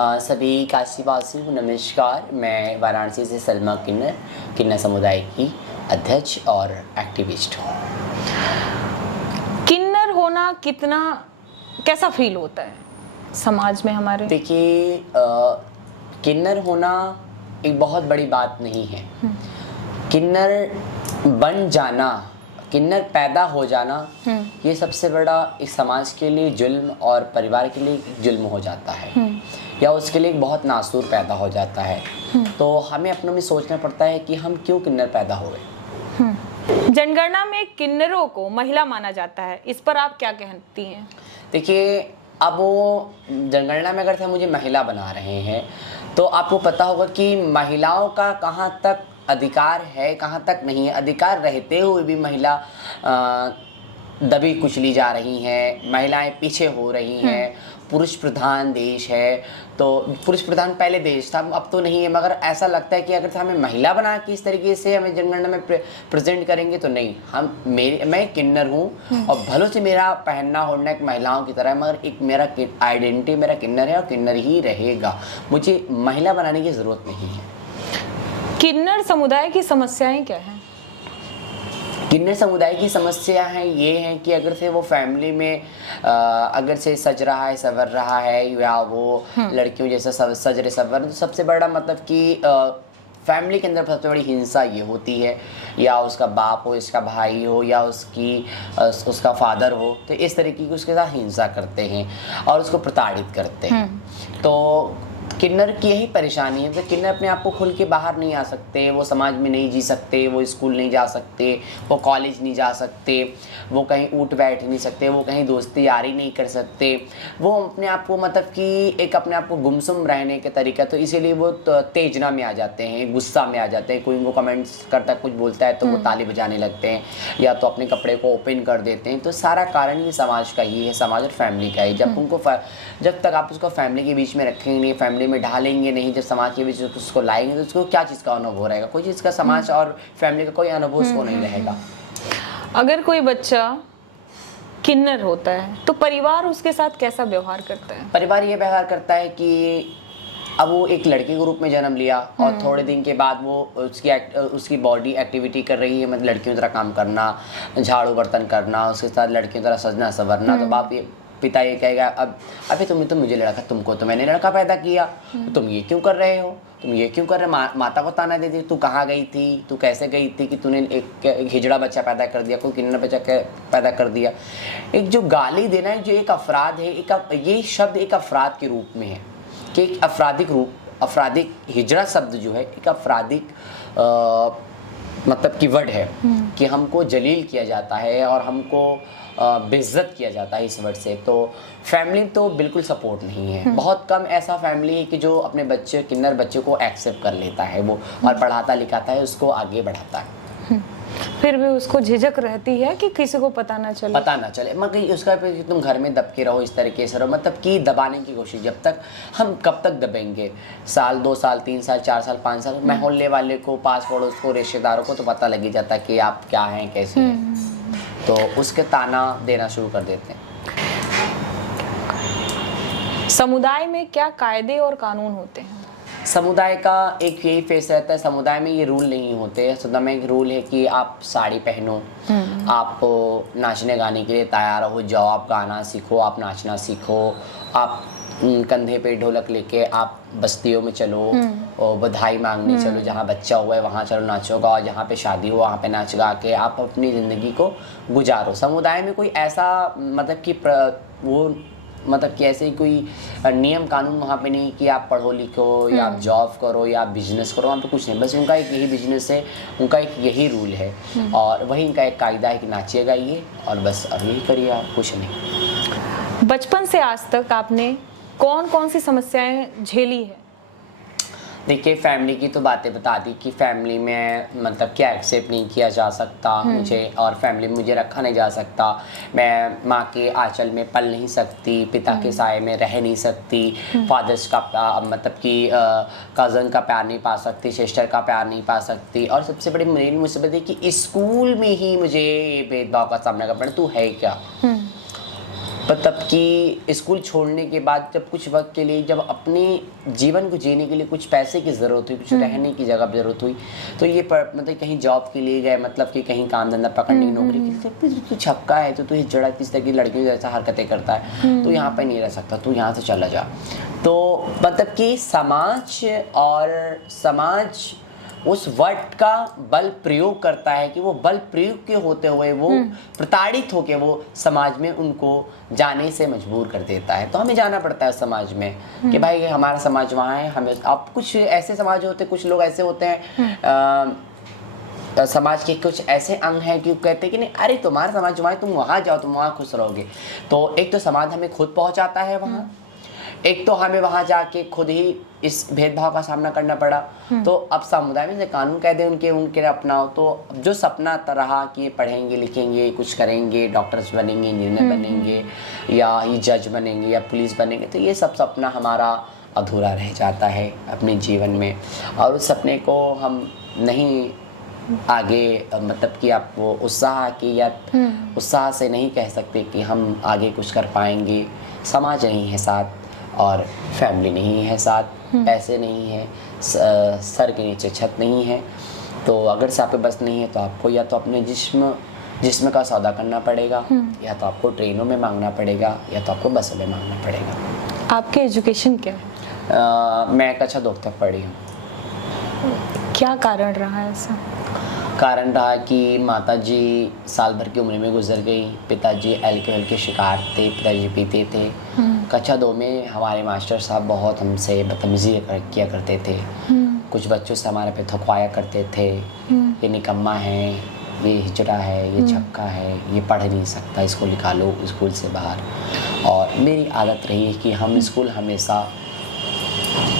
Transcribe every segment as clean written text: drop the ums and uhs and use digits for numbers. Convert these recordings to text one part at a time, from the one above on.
सभी काशीवासियों को नमस्कार। मैं वाराणसी से सलमा किन्नर समुदाय की अध्यक्ष और एक्टिविस्ट हूँ। किन्नर होना कैसा फील होता है समाज में हमारे? देखिए, किन्नर होना एक बहुत बड़ी बात नहीं है। किन्नर बन जाना, किन्नर पैदा हो जाना, ये सबसे बड़ा एक समाज के लिए जुल्म और परिवार के लिए जुल्म हो जाता है, या उसके लिए एक बहुत नासूर पैदा हो जाता है। तो हमें अपनों में सोचना पड़ता है कि हम क्यों किन्नर पैदा हो गए। जनगणना में किन्नरों को महिला माना जाता है, इस पर आप क्या कहती हैं? देखिए, अब वो जनगणना में अगर मुझे महिला बना रहे हैं तो आपको पता होगा कि महिलाओं का कहाँ तक अधिकार है, कहाँ तक नहीं है। अधिकार रहते हुए भी महिला दबी कुचली जा रही हैं, महिलाएं पीछे हो रही हैं। पुरुष प्रधान देश है, तो पुरुष प्रधान पहले देश था, अब तो नहीं है, मगर ऐसा लगता है कि अगर हमें महिला बना के इस तरीके से हमें जनगणना में प्रेजेंट करेंगे तो नहीं। मैं किन्नर हूँ और भलों से मेरा पहनना ओढ़ना एक महिलाओं की तरह है, मगर एक मेरा आइडेंटिटी मेरा किन्नर है और किन्नर ही रहेगा। मुझे महिला बनाने की ज़रूरत नहीं है। किन्नर समुदाय की समस्याएं क्या हैं? किन्नर समुदाय की समस्या है ये है कि अगर से वो फैमिली में अगर से सज रहा है, संवर रहा है, या वो लड़कियों जैसा सज रहे संवर, तो सबसे बड़ा मतलब कि फैमिली के अंदर सबसे बड़ी हिंसा ये होती है, या उसका बाप हो, इसका भाई हो, या उसका फादर हो, तो इस तरीके की उसके साथ हिंसा करते हैं और उसको प्रताड़ित करते हैं। तो किन्नर की यही परेशानी है कि किन्नर अपने आप को खुल के बाहर नहीं आ सकते, वो समाज में नहीं जी सकते, वो स्कूल नहीं जा सकते, वो कॉलेज नहीं जा सकते, वो कहीं उठ बैठ नहीं सकते, वो कहीं दोस्ती यारी नहीं कर सकते। वो अपने आप को मतलब कि एक अपने आप को गुमसुम रहने के तरीका, तो इसीलिए वो तेजना में आ जाते हैं, गुस्सा में आ जाते हैं। कोई उनको कमेंट्स करता है, कुछ बोलता है तो वो ताली बजाने लगते हैं, या तो अपने कपड़े को ओपन कर देते हैं। तो सारा कारण ये समाज का ही है, समाज और फैमिली का ही। जब तक आप उसको फैमिली के बीच में रखेंगे नहीं, फैमिली में ढालेंगे नहीं, जब समाज के बीच उसको लाएंगे तो उसको क्या चीज़ का अनुभव रहेगा? कोई चीज़ का समाज और फैमिली का कोई अनुभव उसको नहीं रहेगा। अगर कोई बच्चा किन्नर होता है तो परिवार उसके साथ कैसा व्यवहार करता है? परिवार ये व्यवहार करता है कि अब वो एक लड़के के रूप में जन्म लिया और थोड़े दिन के बाद वो उसकी बॉडी एक्टिविटी कर रही है, मतलब लड़कियों की तरह काम करना, झाड़ू बर्तन करना, उसके साथ लड़कियों की तरह सजना संवरना। तो पिता ये कहेगा, अब अभी तुमने तो मुझे लड़का, तुमको तो मैंने लड़का पैदा किया, तो तुम ये क्यों कर रहे हो, तुम ये क्यों कर रहे हो? माता को ताना देती, तू कहाँ गई थी, तू कैसे गई थी कि तूने एक हिजड़ा बच्चा पैदा कर दिया, कोई किन्नर बच्चा पैदा कर दिया। एक जो गाली देना है, जो एक अपराध है, ये शब्द एक अपराध के रूप में है कि एक आपराधिक हिजड़ा शब्द जो है एक आपराधिक मतलब की वर्ड है कि हमको जलील किया जाता है और हमको बेइज्जत किया जाता है इस वर्ड से। तो फैमिली तो बिल्कुल सपोर्ट नहीं है। बहुत कम ऐसा फैमिली है कि जो अपने किन्नर बच्चे को एक्सेप्ट कर लेता है वो और पढ़ाता लिखाता है, उसको आगे बढ़ाता है। फिर भी उसको झिझक रहती है कि किसी को पता ना चले, मगर उसका तुम घर में दब के रहो, इस तरीके से रहो, मतलब कि दबाने की कोशिश। जब तक हम कब तक दबेंगे? साल, 2 साल, 3 साल, 4 साल, 5 साल, मोहल्ले वाले को, पास पड़ोस को, रिश्तेदारों को तो पता लग ही जाता है कि आप क्या हैं, कैसे हैं, तो उसके ताना देना शुरू कर देते हैं। समुदाय में क्या कायदे और कानून होते हैं? समुदाय का एक यही फेस रहता है, समुदाय में ये रूल नहीं होते। समुदाय में एक रूल है कि आप साड़ी पहनो, आप नाचने गाने के लिए तैयार हो जाओ, आप गाना सीखो, आप नाचना सीखो, आप कंधे पे ढोलक लेके आप बस्तियों में चलो और बधाई मांगने चलो, जहाँ बच्चा हुआ है वहाँ चलो नाचो गाओ, जहाँ पे शादी हो वहाँ पे नाच गा के आप अपनी ज़िंदगी को गुजारो। समुदाय में कोई ऐसा मतलब कि ऐसे ही कोई नियम कानून वहाँ पे नहीं कि आप पढ़ो लिखो या आप जॉब करो या आप बिजनेस करो, वहाँ पे कुछ नहीं। बस उनका एक यही बिजनेस है, उनका एक यही रूल है और वही इनका एक कायदा है कि नाचिए गाइए और बस अब यही करिए, आप कुछ नहीं। बचपन से आज तक आपने कौन कौन सी समस्याएं झेली है? देखिए, फैमिली की तो बातें बता दी कि फैमिली में मतलब क्या एक्सेप्ट नहीं किया जा सकता मुझे, और फैमिली में मुझे रखा नहीं जा सकता। मैं माँ के आंचल में पल नहीं सकती, पिता के साए में रह नहीं सकती, फादर्स का मतलब कि कज़न का प्यार नहीं पा सकती, सिस्टर का प्यार नहीं पा सकती, और सबसे बड़ी मेरी मुसीबत है कि स्कूल में ही मुझे भेदभाव का सामना करना पड़ा। तू है क्या? मतलब कि स्कूल छोड़ने के बाद जब कुछ वक्त के लिए, जब अपने जीवन को जीने के लिए कुछ पैसे की ज़रूरत हुई, कुछ रहने की जगह की ज़रूरत हुई, तो ये मतलब कहीं जॉब के लिए गए, मतलब कि कहीं काम धंधा पकड़ने की नौकरी के लिए, जब तू छपका है तो तू जड़ा किस तरह की लड़कियों जैसा हरकतें करता है, तो यहाँ पर नहीं रह सकता, तू यहाँ से चला जा। तो मतलब कि समाज उस वर्ड का बल प्रयोग करता है कि वो बल प्रयोग के होते हुए वो प्रताड़ित होकर वो समाज में उनको जाने से मजबूर कर देता है। तो हमें जाना पड़ता है समाज में कि भाई हमारा समाज वहाँ है, हमें अब कुछ ऐसे समाज होते, कुछ लोग ऐसे होते हैं समाज के कुछ ऐसे अंग हैं कि कहते हैं कि नहीं अरे तुम्हारा समाज वहाँ है, तुम वहाँ जाओ, तुम वहाँ खुश रहोगे। तो एक तो समाज हमें खुद पहुँचाता है वहाँ, एक तो हमें वहाँ जाके खुद ही इस भेदभाव का सामना करना पड़ा। तो अब समुदाय में से कानून कह दे उनके अपनाओ, तो जो सपना रहा कि पढ़ेंगे लिखेंगे कुछ करेंगे, डॉक्टर्स बनेंगे, इंजीनियर बनेंगे, या ये जज बनेंगे या पुलिस बनेंगे, तो ये सब सपना हमारा अधूरा रह जाता है अपने जीवन में। और उस सपने को हम नहीं आगे मतलब कि आप वो उत्साह से नहीं कह सकते कि हम आगे कुछ कर पाएंगे। समाज नहीं है साथ और फैमिली नहीं है साथ, पैसे नहीं है, सर के नीचे छत नहीं है। तो अगर से आप पे बस नहीं है तो आपको या तो अपने जिस्म का सौदा करना पड़ेगा, या तो आपको ट्रेनों में मांगना पड़ेगा, या तो आपको बसों में मांगना पड़ेगा। आपकी एजुकेशन क्या है? मैं कक्षा 2 तक पढ़ी हूँ। क्या कारण रहा है ऐसा? कारण रहा कि माताजी साल भर की उम्र में गुजर गई, पिताजी अल्कोहल के शिकार थे, पिताजी पीते थे। कक्षा 2 में हमारे मास्टर साहब बहुत हमसे बदतमीजी किया करते थे, कुछ बच्चों से हमारे पे थकवाया करते थे, ये निकम्मा है, ये हिजड़ा है, ये छक्का है, ये पढ़ नहीं सकता, इसको निकालो स्कूल से बाहर। और मेरी आदत रही है कि हम स्कूल हमेशा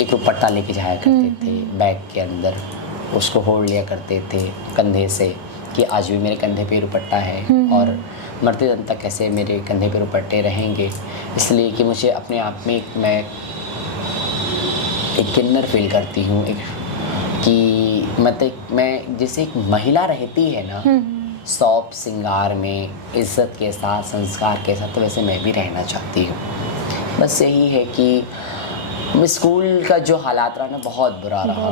एक रुपट्टा लेके जाया करते थे बैग के अंदर, उसको होड़ लिया करते थे कंधे से कि आज भी मेरे कंधे पे रुपट्टा है और मरते दम तक कैसे मेरे कंधे पे रुपट्टे रहेंगे। इसलिए कि मुझे अपने आप में मैं एक किन्नर फील करती हूँ, कि मतलब मैं जैसे एक महिला रहती है ना सौंप सिंगार में, इज्जत के साथ, संस्कार के साथ, तो वैसे मैं भी रहना चाहती हूँ। बस यही है कि स्कूल का जो हालात रहा ना बहुत बुरा रहा।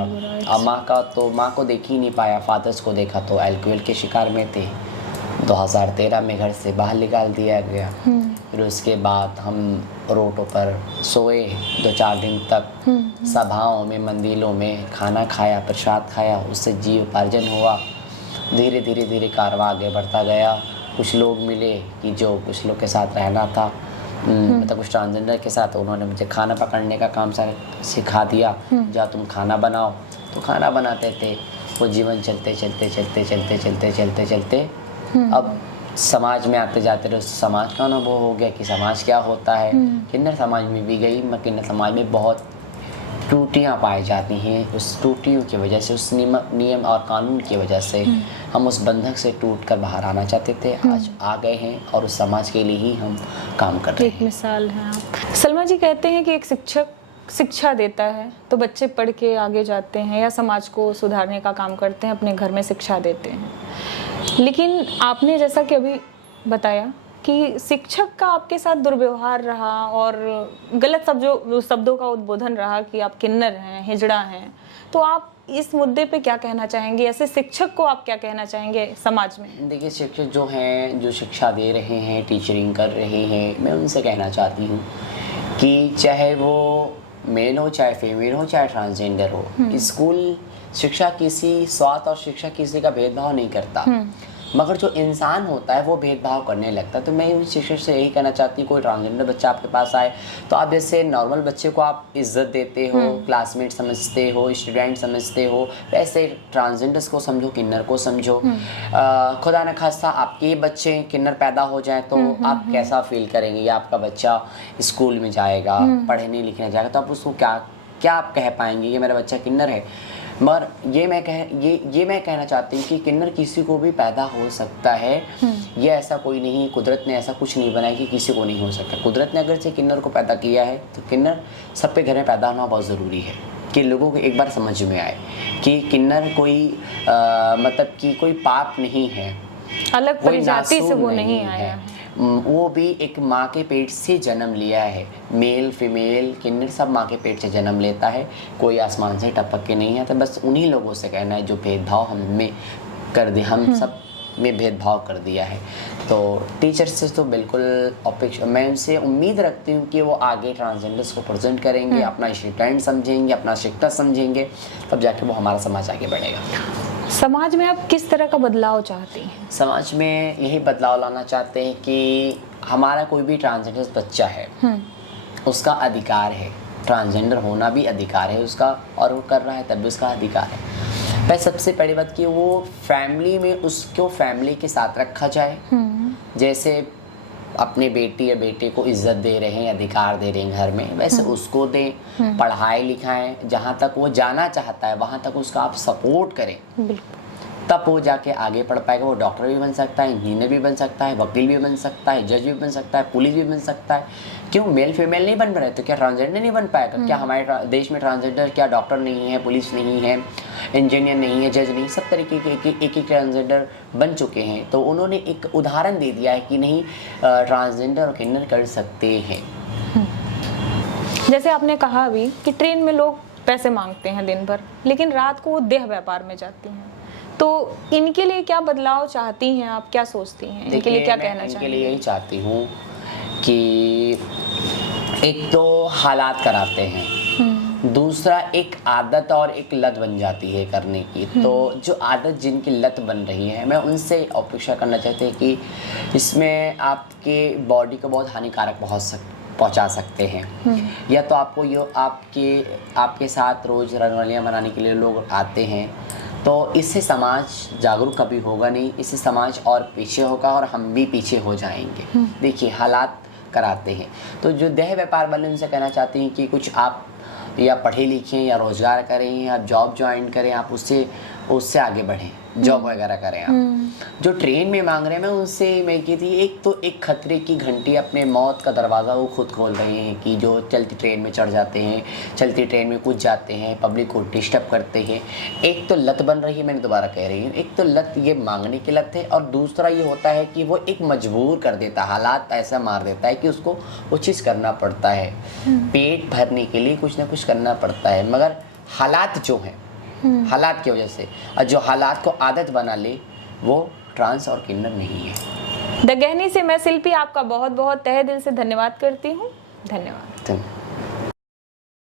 और माँ को देख ही नहीं पाया, फादर्स को देखा तो अल्कोहल के शिकार में थे। 2013 में घर से बाहर निकाल दिया गया। फिर उसके बाद हम रोडों पर सोए 2-4 दिन तक, सभाओं में, मंदिरों में खाना खाया, प्रसाद खाया, उससे जीवोपार्जन हुआ। धीरे धीरे कारवां आगे बढ़ता गया। कुछ लोग मिले कि जो कुछ लोग के साथ रहना था, मतलब कुछ ट्रांसजेंडर के साथ, उन्होंने मुझे खाना पकड़ने का काम सिखा दिया। जहाँ तुम खाना बनाओ, तो खाना बनाते थे। वो जीवन चलते अब समाज में आते जाते रहे, समाज का अनुभव हो गया कि समाज क्या होता है। किन्नर समाज में भी गई मैं, किन्नर समाज में बहुत त्रुटियाँ पाई जाती हैं। उस त्रुटियों की वजह से, उस नियम और कानून की वजह से हम उस बंधक से टूटकर बाहर आना चाहते थे, आज आ गए हैं और उस समाज के लिए ही हम काम कर रहे हैं। एक मिसाल है आप। सलमा जी कहते हैं कि एक शिक्षक शिक्षा देता है तो बच्चे पढ़ के आगे जाते हैं या समाज को सुधारने का काम करते हैं, अपने घर में शिक्षा देते हैं। लेकिन आपने जैसा कि अभी बताया कि शिक्षक का आपके साथ दुर्व्यवहार रहा और गलत शब्दों का उद्बोधन रहा कि आप किन्नर हैं, हिजड़ा हैं, तो आप इस मुद्दे पे क्या कहना चाहेंगे? ऐसे शिक्षक को आप क्या कहना चाहेंगे समाज में? देखिए, शिक्षक जो हैं, जो शिक्षा दे रहे हैं, टीचरिंग कर रहे हैं, मैं उनसे कहना चाहती हूँ कि चाहे वो मेल हो, चाहे फीमेल हो, चाहे ट्रांसजेंडर हो, स्कूल शिक्षा किसी स्वास्थ्य और शिक्षा किसी का भेदभाव नहीं करता, मगर जो इंसान होता है वो भेदभाव करने लगता है। तो मैं उस शिक्षक से यही कहना चाहती हूँ, कोई ट्रांसजेंडर बच्चा आपके पास आए तो आप जैसे नॉर्मल बच्चे को आप इज्जत देते हो, क्लासमेट समझते हो, स्टूडेंट समझते हो, वैसे ट्रांसजेंडर्स को समझो, किन्नर को समझो। खुदा न खास्ता आपके बच्चे किन्नर पैदा हो जाए तो आप कैसा फील करेंगे? या आपका बच्चा स्कूल में जाएगा, पढ़ने लिखने जाएगा, तो आप उसको क्या आप कह पाएंगे ये मेरा बच्चा किन्नर है? मगर ये मैं कहना चाहती हूँ कि किन्नर किसी को भी पैदा हो सकता है। ये ऐसा कोई नहीं, कुदरत ने ऐसा कुछ नहीं बनाया कि किसी को नहीं हो सकता। कुदरत ने अगर से किन्नर को पैदा किया है तो किन्नर सबके घर में पैदा होना बहुत ज़रूरी है कि लोगों को एक बार समझ में आए कि किन्नर कोई मतलब कि कोई पाप नहीं है, अलग प्रजाति से वो नहीं आया है। वो भी एक माँ के पेट से जन्म लिया है। मेल फीमेल किन्नर सब माँ के पेट से जन्म लेता है, कोई आसमान से टपक के नहीं आता। बस उन्हीं लोगों से कहना है जो भेदभाव हम में कर दिया, हम सब में भेदभाव कर दिया है। तो टीचर से तो बिल्कुल अपेक्षा, मैं उनसे उम्मीद रखती हूँ कि वो आगे ट्रांसजेंडर्स को प्रेजेंट करेंगे, अपना स्टैंड समझेंगे, अपना शिक्षा समझेंगे, तब जाके वो हमारा समाज आगे बढ़ेगा। समाज में आप किस तरह का बदलाव चाहती हैं? समाज में यही बदलाव लाना चाहते हैं कि हमारा कोई भी ट्रांसजेंडर बच्चा है, उसका अधिकार है, ट्रांसजेंडर होना भी अधिकार है उसका, और वो कर रहा है तब भी उसका अधिकार है। पर सबसे बड़ी बात कि वो फैमिली में उसको फैमिली के साथ रखा जाए। जैसे अपने बेटी या बेटे को इज्जत दे रहे हैं, अधिकार दे रहे हैं घर में, वैसे उसको दें, पढ़ाई लिखाएं, जहाँ तक वो जाना चाहता है वहाँ तक उसका आप सपोर्ट करें, तब वो जाके आगे पढ़ पाएगा। वो डॉक्टर भी बन सकता है, इंजीनियर भी बन सकता है, वकील भी बन सकता है, जज भी बन सकता है, पुलिस भी बन सकता है। क्यों मेल फीमेल नहीं बन रहे तो क्या ट्रांसजेंडर नहीं बन पाएगा? क्या हमारे देश में ट्रांसजेंडर क्या डॉक्टर नहीं है, पुलिस नहीं है, इंजीनियर नहीं है, जज नहीं, सब तरीके के एक ट्रांसजेंडर बन चुके हैं। तो उन्होंने एक उदाहरण दे दिया है कि नहीं, ट्रांसजेंडर और किन्नर कर सकते हैं। जैसे आपने कहा अभी कि ट्रेन में लोग पैसे मांगते हैं दिन भर, लेकिन रात को वो देह व्यापार में जाती हैं, तो इनके लिए क्या बदलाव चाहती हैं आप, क्या सोचती हैं, इनके लिए क्या कहना चाहती हैं? इनके लिए यही चाहती हूँ कि एक तो हालात कराते हैं, दूसरा एक आदत और एक लत बन जाती है करने की। तो जो आदत जिनकी लत बन रही है, मैं उनसे अपेक्षा करना चाहती हूँ कि इसमें आपके बॉडी को बहुत हानिकारक पहुंचा सकते हैं। या तो आपको ये आपके साथ रोज रंगोलियाँ बनाने के लिए लोग आते हैं, तो इससे समाज जागरूक कभी होगा नहीं, इससे समाज और पीछे होगा और हम भी पीछे हो जाएंगे। देखिए हालात कराते हैं। तो जो देह व्यापार वाले उनसे कहना चाहते हैं कि कुछ आप या पढ़े लिखें या रोज़गार करें या आप जॉब ज्वाइन करें, आप उससे आगे बढ़ें, जॉब वगैरह करें आप। जो ट्रेन में मांग रहे हैं, मैं उनसे मैं की थी, एक तो एक खतरे की घंटी, अपने मौत का दरवाज़ा वो खुद खोल रहे हैं कि जो चलती ट्रेन में चढ़ जाते हैं, चलती ट्रेन में कूद जाते हैं, पब्लिक को डिस्टर्ब करते हैं। एक तो लत बन रही है, मैंने दोबारा कह रही हूँ, एक तो लत ये मांगने की लत है, और दूसरा ये होता है कि वो एक मजबूर कर देता है, हालात ऐसा मार देता है कि उसको वो चीज़ करना पड़ता है। पेट भरने के लिए कुछ ना कुछ करना पड़ता है, मगर हालात जो हैं, हालात की वजह से, और जो हालात को आदत बना ले वो ट्रांस और किन्नर नहीं है। द गहनी से मैं शिल्पी आपका बहुत बहुत तहे दिल से धन्यवाद करती हूँ। धन्यवाद।